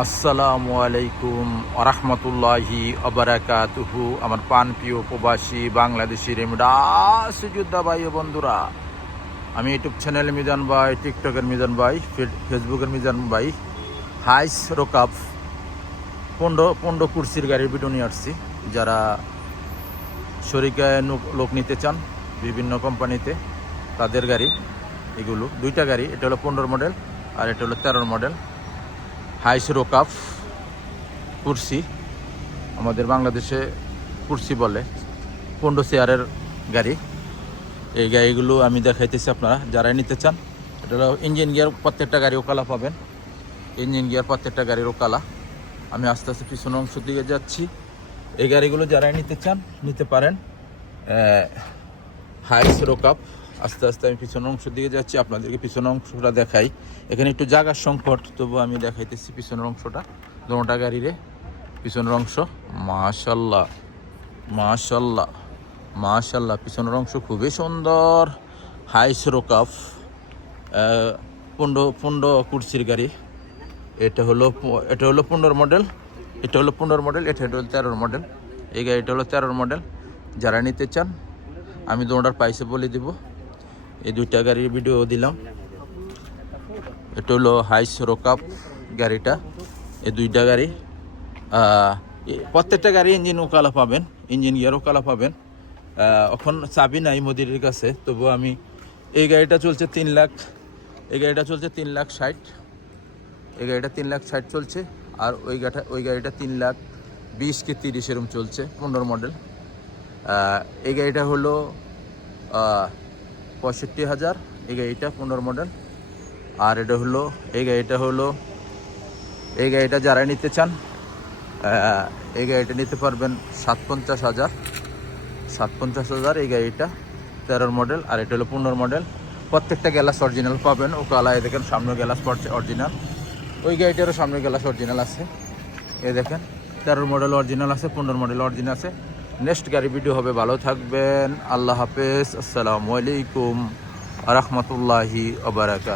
আসসালামু আলাইকুম আরহামতুল্লাহি আবরাকাতুহু। আমার প্রিয় প্রবাসী বাংলাদেশি রেমিডাস যোদ্ধা ভাই ও বন্ধুরা, আমি ইউটিউব চ্যানেল মিজান ভাই, টিকটকের মিজান ভাই, ফেসবুকের মিজান ভাই হাইস রোকাপ পনেরো কুর্সির গাড়ির ভিডিও নিয়ে আসছি। যারা শরিকায় লোক নিতে চান বিভিন্ন কোম্পানিতে, তাদের গাড়ি এগুলো। দুইটা গাড়ি, এটা হলো 15 মডেল আর এটা হলো 13 মডেল হাইস রোকাপ কুর্সি। আমাদের বাংলাদেশে কুর্সি বলে, 15 চেয়ারের গাড়ি। এই গাড়িগুলো আমি দেখাইতেছি, আপনারা যারা নিতে চান। এটা হলো ইঞ্জিন গিয়ার, প্রত্যেকটা গাড়ি ওকালা পাবেন। ইঞ্জিন গিয়ার প্রত্যেকটা গাড়ির ওকালা। আমি আস্তে আস্তে পিছনের অংশ দিকে যাচ্ছি। এই গাড়িগুলো যারা নিতে চান নিতে পারেন। হাইস রোকাপ। আস্তে আস্তে আমি পিছনের অংশ দিকে যাচ্ছি, আপনাদেরকে পিছনের অংশটা দেখাই। এখানে একটু জায়গার সংকট, তবু আমি দেখাইতেছি পিছনের অংশটা। দুটা গাড়িরে পিছনের অংশ মাশাল্লাহ মাশাল্লাহ মাশাল্লাহ, পিছনের অংশ খুবই সুন্দর। হাইস রোকাপ 15 কুর্সির গাড়ি। এটা হলো 15 মডেল, এটা হলো 15 মডেল, এটা হলো 13 মডেল। এই গাড়িটা হলো 13 মডেল। যারা নিতে চান আমি দুটার প্রাইসে বলে দিব। এই দুইটা গাড়ির ভিডিও দিলাম। এটা হলো হাইস রোকাপ গাড়িটা। এই দুইটা গাড়ি, প্রত্যেকটা গাড়ি ইঞ্জিন ওকালা পাবেন, ইঞ্জিন গিয়ার ওকালা পাবেন। এখন চাবি নাই মোদির কাছে, তবু আমি এই গাড়িটা চলছে 3 লাখ। এই গাড়িটা চলছে 3,60,000। এই গাড়িটা 3,60,000 চলছে। আর ওই গাড়িটা 3,20,000 কি 30 এরকম চলছে, 15 মডেল। এই গাড়িটা হলো 65,000। এই গাড়িটা 15 মডেল। আর এটা হলো এই গাড়িটা যারা নিতে চান এই গাড়িটা নিতে পারবেন 57,000। এই গাড়িটা 13 মডেল। আর এটা হলো 15 মডেল। প্রত্যেকটা গ্যালাস অরিজিনাল পাবেন। ও কালায় দেখেন সামনে গ্যালাস পড়ছে অরিজিনাল। ওই গাড়িটারও সামনে গ্যালাস অরিজিনাল আছে। এই দেখেন 13 মডেল অরিজিনাল আছে, 15 মডেল অরিজিনাল আছে। নেক্সট গাড়ি ভিডিও হবে। ভালো থাকবেন। আল্লাহ হাফেজ। আসসালামু আলাইকুম আ রহমতুল্লাহি আ বারাকাতুহু।